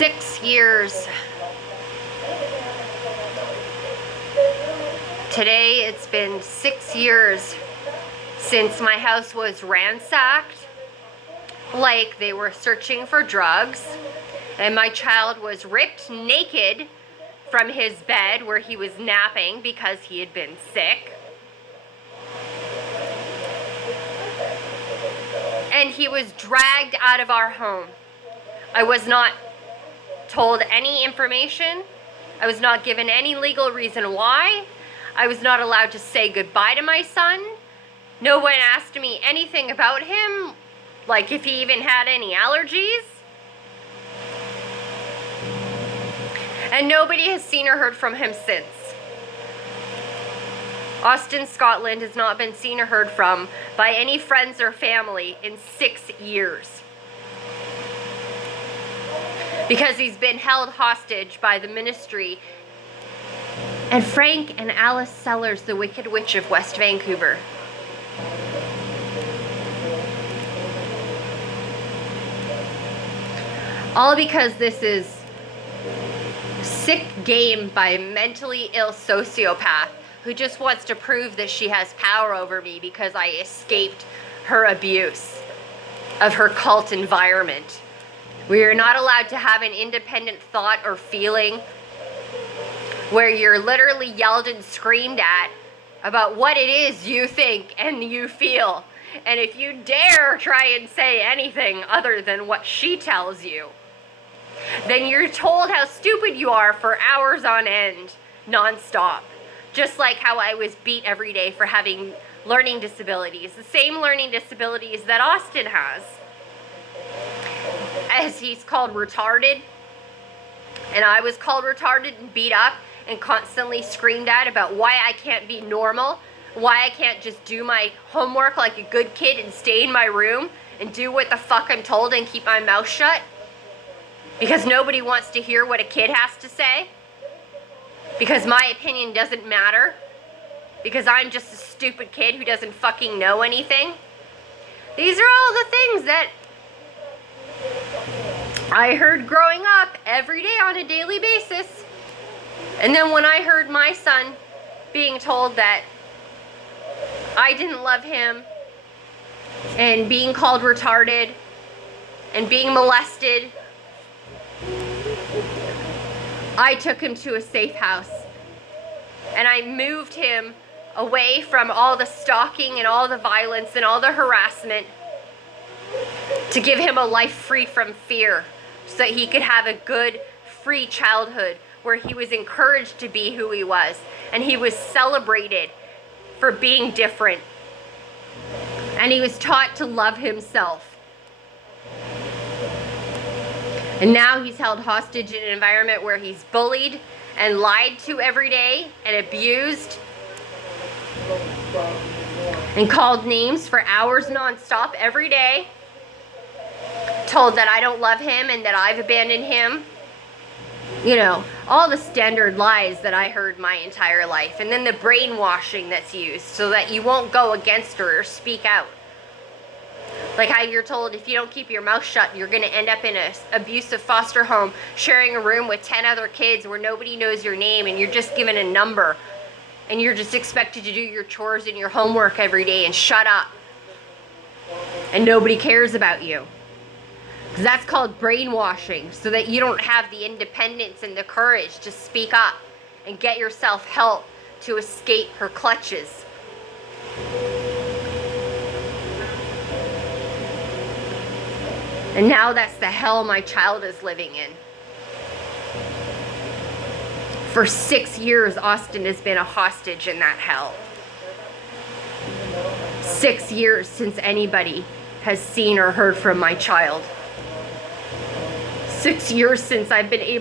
6 years. Today it's been 6 years since my house was ransacked, like they were searching for drugs, and my child was ripped naked from his bed where he was napping because he had been sick. And he was dragged out of our home. I was not told any information. I was not given any legal reason why. I was not allowed to say goodbye to my son. No one asked me anything about him, like if he even had any allergies. And nobody has seen or heard from him since. Austin Scotland has not been seen or heard from by any friends or family in 6 years. Because he's been held hostage by the ministry and Frank and Alice Sellers, the Wicked Witch of West Vancouver. All because this is sick game by a mentally ill sociopath who just wants to prove that she has power over me because I escaped her abuse of her cult environment. We are not allowed to have an independent thought or feeling where you're literally yelled and screamed at about what it is you think and you feel. And if you dare try and say anything other than what she tells you, then you're told how stupid you are for hours on end, nonstop. Just like how I was beat every day for having learning disabilities, the same learning disabilities that Austin has. As he's called retarded, and I was called retarded and beat up and constantly screamed at about why I can't be normal, why I can't just do my homework like a good kid and stay in my room and do what the fuck I'm told and keep my mouth shut. Because nobody wants to hear what a kid has to say. Because my opinion doesn't matter. Because I'm just a stupid kid who doesn't fucking know anything. These are all the things that I heard growing up every day on a daily basis. And then when I heard my son being told that I didn't love him and being called retarded and being molested, I took him to a safe house and I moved him away from all the stalking and all the violence and all the harassment to give him a life free from fear so that he could have a good, free childhood where he was encouraged to be who he was and he was celebrated for being different and he was taught to love himself. And now he's held hostage in an environment where he's bullied and lied to every day and abused and called names for hours nonstop every day, told that I don't love him and that I've abandoned him. You know, all the standard lies that I heard my entire life. And then the brainwashing that's used so that you won't go against her or speak out. Like how you're told if you don't keep your mouth shut, you're going to end up in an abusive foster home, sharing a room with 10 other kids where nobody knows your name and you're just given a number. And you're just expected to do your chores and your homework every day and shut up. And nobody cares about you. Because that's called brainwashing, so that you don't have the independence and the courage to speak up and get yourself help to escape her clutches. And now that's the hell my child is living in. For 6 years, Austin has been a hostage in that hell. 6 years since anybody has seen or heard from my child. 6 years since I've been able